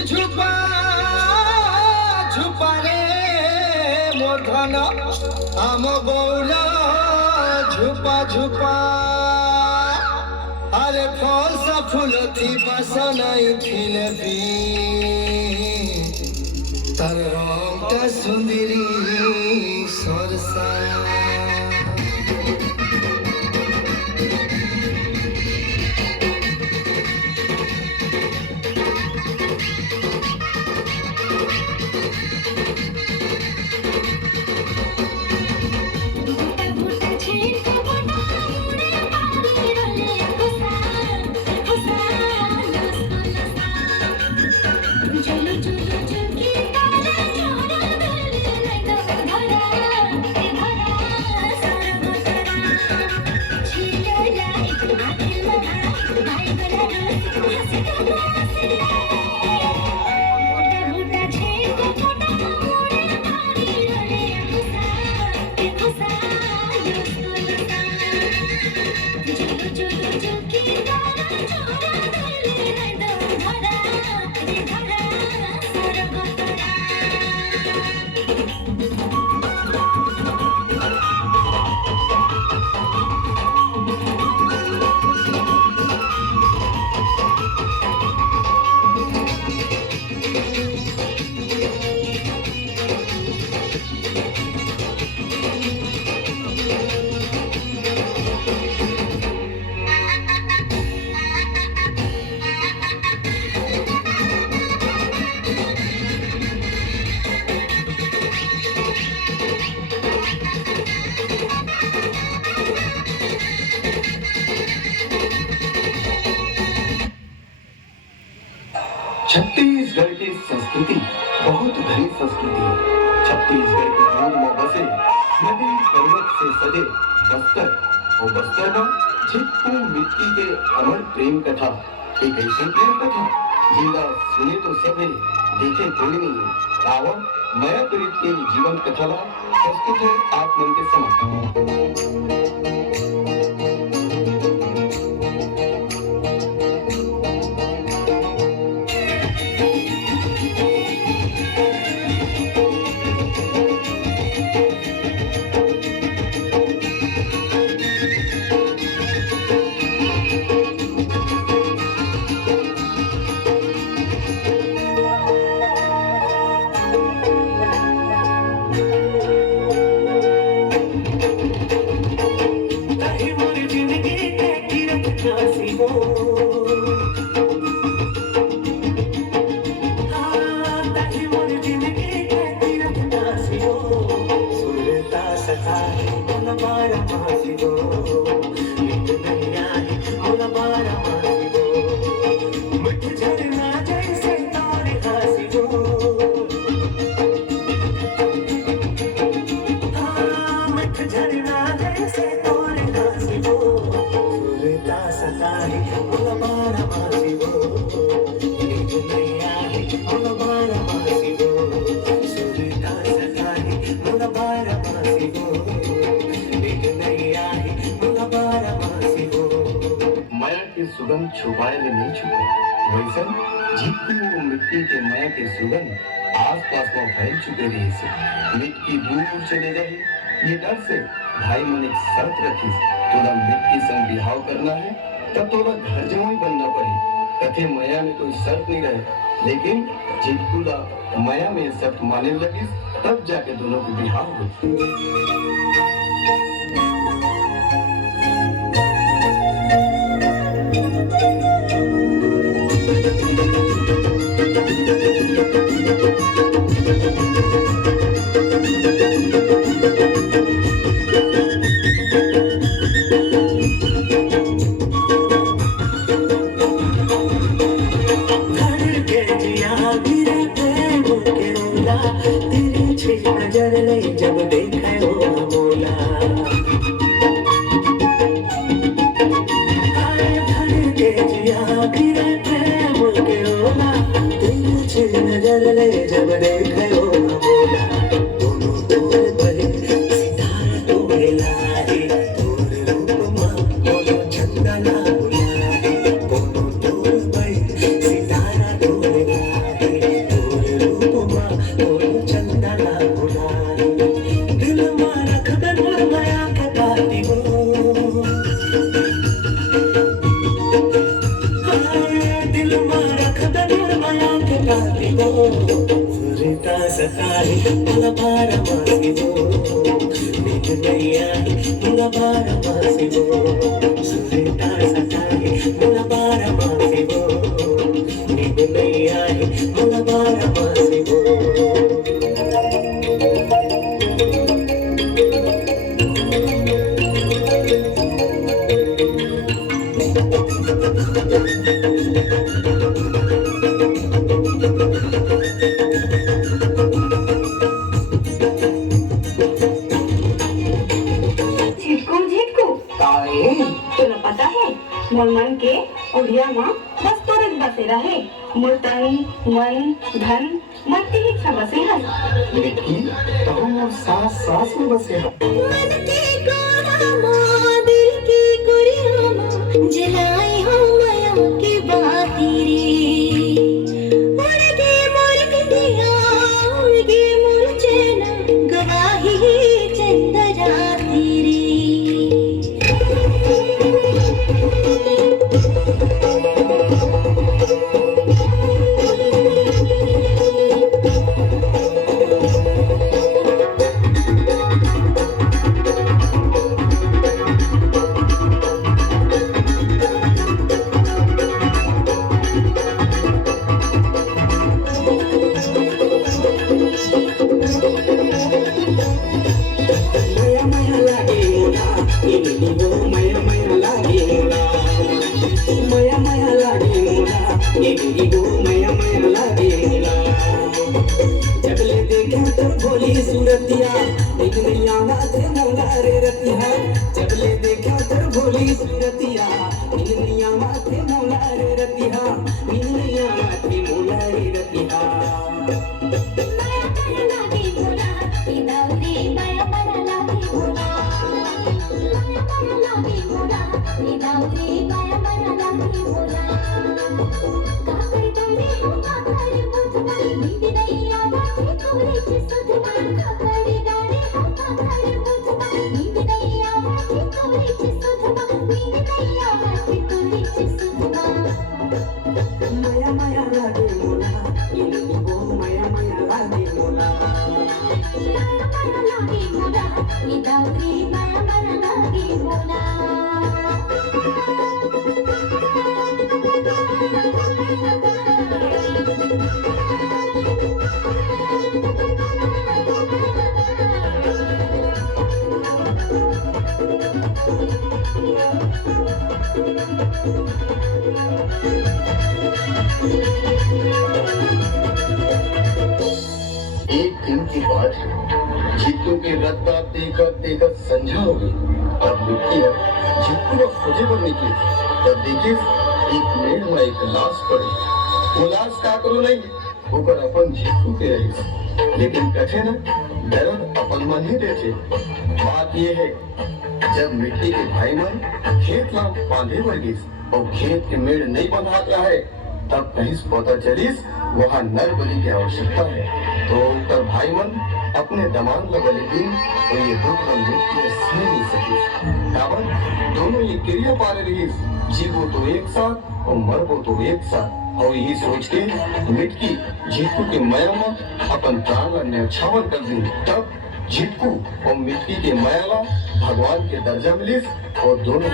झुपा झुपा रे मोधन आम बौल झुपा झुपा अरे फल फूल थी बस नहीं थिले भी तर रंगटा सुंदरी सरसा छत्तीसगढ़ की संस्कृति बहुत घनी संस्कृति है। छत्तीसगढ़ की धूल में बसे नदी पर्वत से सजे बस्तर और बस्तर में झिटकू मिट्टी के अमर प्रेम कथा एक ऐसी प्रेम कथा जिंदा सुने तो सभी देखे कोई नहीं आवा माया पीड़ित के जीवन कथा ला प्रस्तुत है आप मन के समक्ष। सुगंध छुपाए ले नहीं छुपे वैसन झिटकी मिट्टी के माया के सुगंध आस पास में फैल चुके रहे से मिट्टी दूर चले जाए ये डर से भाई मन एक शर्त रखी तोला मिट्टी संग बिहाव करना है तब तोला घर जमाई बनना पड़े कथे माया में कोई शर्त नहीं रहे लेकिन झिटकुला माया में शर्त माने लगी तब जाके दोनों की बिहाव हुई। जब देखे वो बोला नजर ले जब देखे वो बोला दोनों दूर बड़े सितारा तोड़े लाए तोड़ रूप माँ बोलो चंदना बुलाए दोनों दूर बड़े सितारा तोड़े लाए बारमासी वो सुरेता सताए मला बारमासी वो नींद नहीं आए मला बारमासी वो तुला पता है मोर मन के उड़िया माँ बस तोरक बसेरा है मोर तन मन धन मत ही सब बसे है मिट्टी तो हम और सांस सांस में बसे हैं। मन के कोरामा दिल की कुरियामा जलाए हम माया की बाती रे उड़ के मोर इंडिया उड़ के मोर चैना गवाही चंद राती रे सूरतिया एक नैया माथे मोला रे रतिया जबले देखा तर भोली सूरतिया एक नैया माथे मोला रे रतिया एक नैया माथे मोला रे रतिया माया कर लागे मोला इदावरे माया कर लागे मोला माया कर लागे मोला इदावरे माया कर लागे मोला काकर तुमने हो काकर बुझवा नींद नहीं आवाज़ तोरे चिसुधवा काकर गाने हो काकर बुझवा नींद नहीं आवाज़ तोरे चिसुधवा नींद नहीं आवाज़ तोरे चिसुधवा माया माया लागे मोला इनकी वो माया माया लागे मोला माया कर लागे मोला इदावरे माया कर लागे मोला एक दिन की बात है, जीतू की रत्ता देखत देखत संझा हो गई। अब मिट्टी जीतू को खोजे पर निकली थी, तब देखी एक मेड़ में एक लाश पड़ी। वो लाश का करो नहीं होकर अपन जीतू के रही, लेकिन कथे न दर्द अपन मन ही देते। बात ये है, जब मिट्टी के भाई मन खेत ला बांधे वर्गीस और खेत के मेड़ नहीं बंधाता है, तब कहीं पता चलीस वहाँ नर बलि की आवश्यकता है। तो कर भाई मन अपने दमान लगल दिन तो ये दुख बंधुक सह नहीं सके। काबर दोनों ये क्रिया पाले रही, जीवो तो एक साथ और मरबो तो एक साथ। और यही सोच के मिटकी जीतू के माया में अपन प्राण ला न्यौछावर कर दी। तब जीतू और मिट्टी के माया ला भगवान के दर्जा मिलिस और दोनों